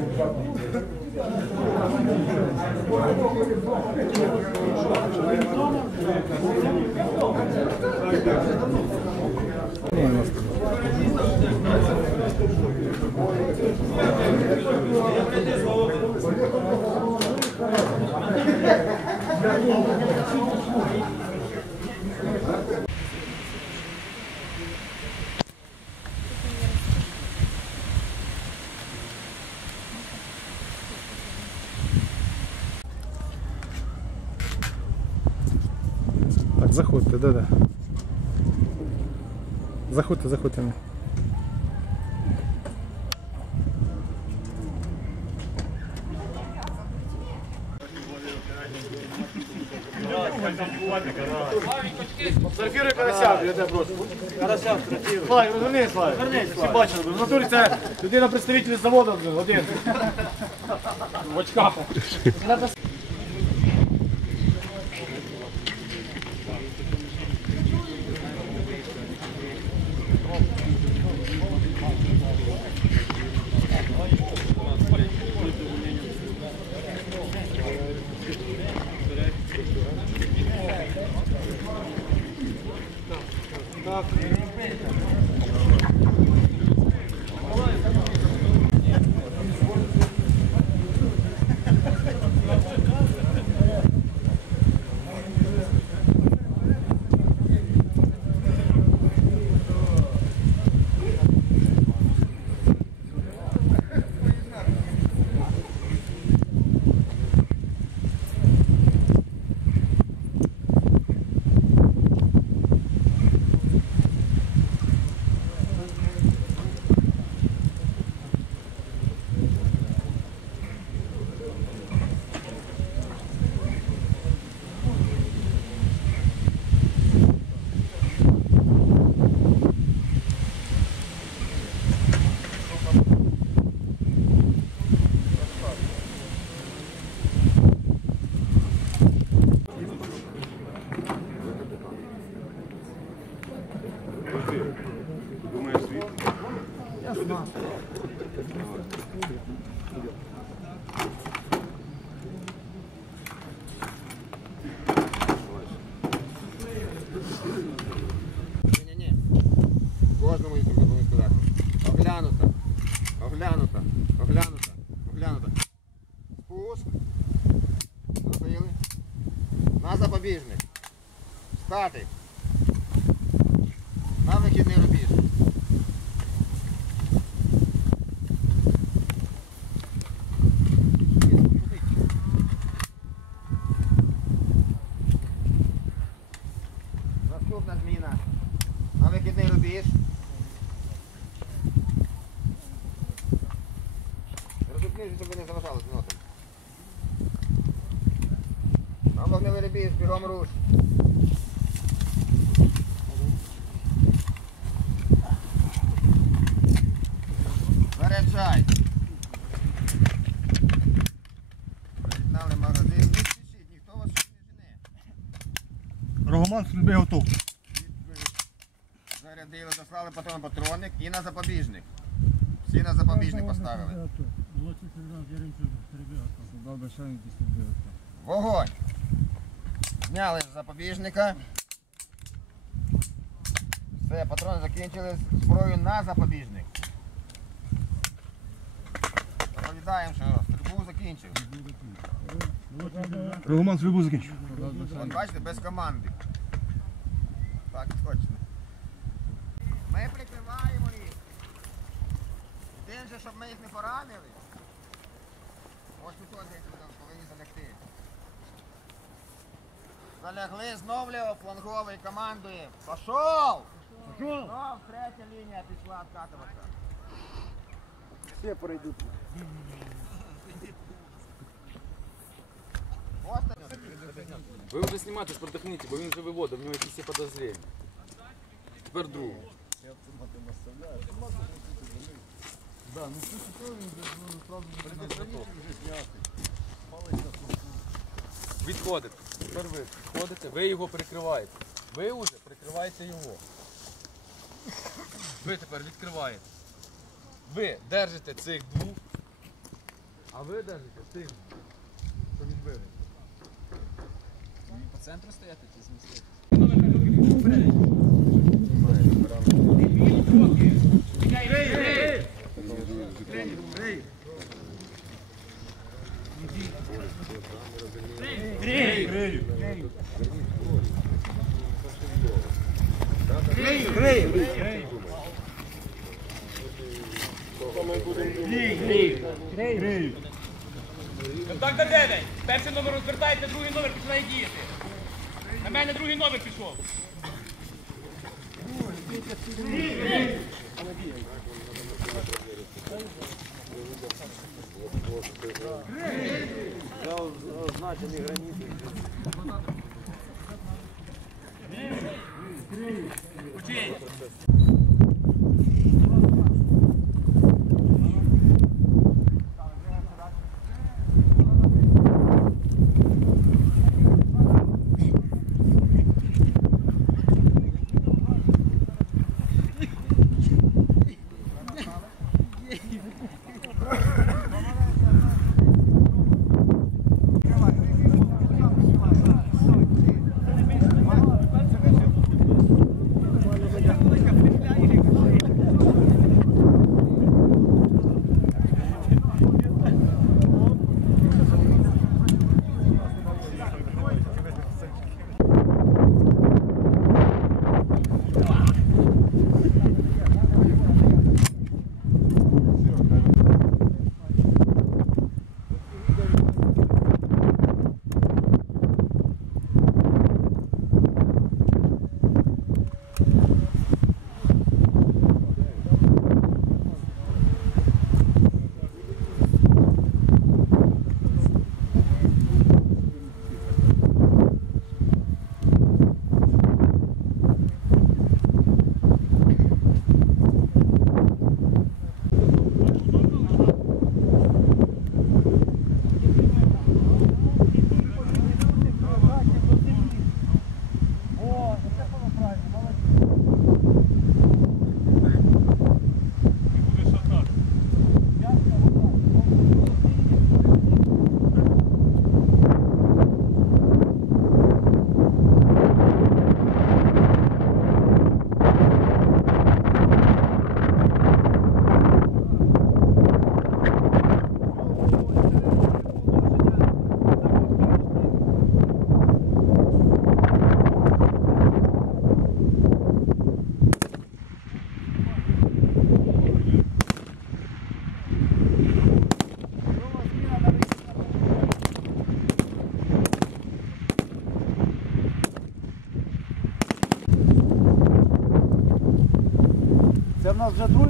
Так, заходьте, да, да. Заходьте, заходьте. Фотографіруй карася, я прошу. Карася фотографіруй. Славик, розверни. Розвернись, Всі бачили, в натурі це людина представитель заводу один. В очках. Кожному із повинен сказати. Оглянута. Оглянута. Оглянута. Оглянута. Спуск. Зробили. На. Стати. На вихідний щоб ви не заважали з нотом. На вогневий рубіж, бігом руш. Заряджай. Приєднали магазин. Не спішіть, ніхто вас щось не жене. Рогоман стрільби готов. Зарядили, дослали потім патронник і на запобіжник. Всі на запобіжник поставили. Вогонь. Зняли з запобіжника. Все, патрони закінчили. Зброю на запобіжник. Розповідаємо, що стрільбу закінчив. Рогоман стрільбу закінчив. От бачите, без команди. Так, точно. же, щоб ми їх не поранили. Ось тут ось десь ми повинні залягти. Залягли, знов ліво фланговий командує. Пошов! Пошов! Знов третя лінія пішла откатуватися. Всі перейдуть. Просто Ви вже знімати ж продихніть, бо він вже виводив, в нього якісь є подозріння. Тепер другу. Відходите. Тепер ви підходите, ви його прикриваєте. Ви вже прикриваєте його. Ви тепер відкриваєте. Ви держите цих двох А ви держите що він винен. По центру стояти чи змістити? Перший номер розвертається, другий номер починає діяти. На мене другий номер пішов. Учись. Це в нас вже другий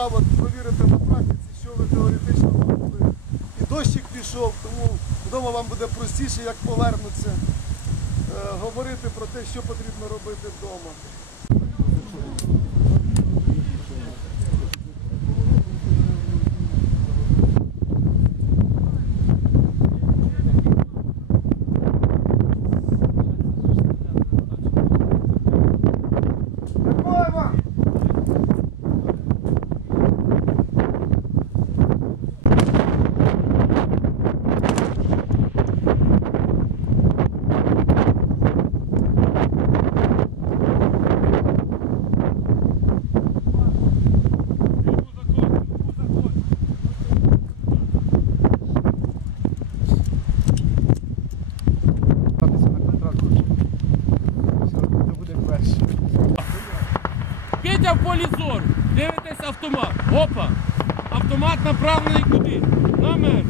справа провірити на практиці, що ви теоретично робили, і дощик пішов, тому вдома вам буде простіше, як повернутися, е, говорити про те, що потрібно робити вдома. Петя в полі зору. Дивитесь автомат. Опа. Автомат направлений куди? На мене.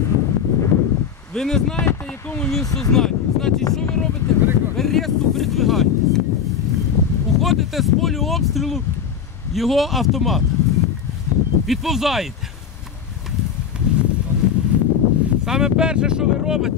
Ви не знаєте, якому він сознанні. Значить, що ви робите? Ви різко передвигаєтесь. Уходите з полю обстрілу його автомат. Відповзаєте. Саме перше, що ви робите,